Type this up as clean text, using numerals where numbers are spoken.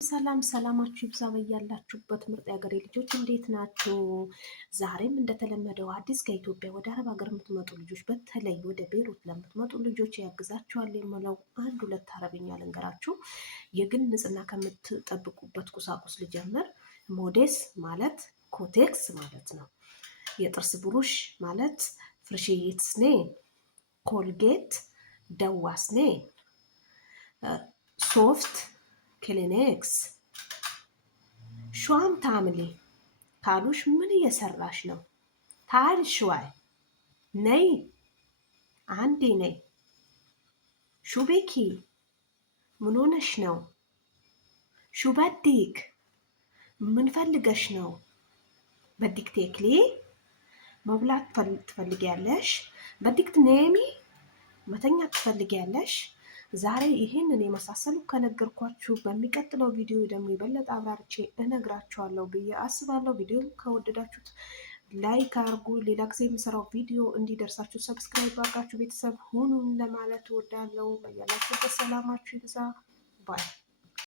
ሰላም ሰላማችሁ ይብዛ በያላችሁበት ምርጥ የሀገሬ ልጆች እንዴት ናችሁ? ዛሬም እንደተለመደው አዲስ ከኢትዮጵያ ወደ አረብ ሀገር የምትመጡ ልጆች በተለይ ወደ ቤይሩት ለምትመጡ ልጆች ያግዛችኋል የምለው አንድ ሁለት አረብኛ ልንገራችሁ። የግል ንጽህና ከምትጠብቁበት ቁሳቁስ ልጀምር። ሞዴስ ማለት ኮቴክስ ማለት ነው። የጥርስ ብሩሽ ማለት ፍርሽይት ስኔን፣ ኮልጌት ደዋ ስኔን፣ ሶፍት ክሊኒክስ። ሹዋም ታምሊ ካሉሽ ምን እየሰራሽ ነው? ታል ሽዋይ ነይ አንዴ ነይ። ሹቤኪ ምን ሆነሽ ነው? ሹበዲክ ምን ፈልገሽ ነው? በዲክ ቴክሊ መብላት ትፈልጊያለሽ? በዲክ ትኔሚ መተኛት ትፈልጊያለሽ? ዛሬ ይህንን የመሳሰሉ ከነገርኳችሁ በሚቀጥለው ቪዲዮ ደግሞ የበለጠ አብራርቼ እነግራችኋለሁ ብዬ አስባለሁ። ቪዲዮ ከወደዳችሁት ላይክ አርጉ። ሌላ ጊዜ የምሰራው ቪዲዮ እንዲደርሳችሁ ሰብስክራይብ አድርጋችሁ ቤተሰብ ሁኑን ለማለት እወዳለሁ። በያላችሁበት ሰላማችሁ ይብዛ ባይ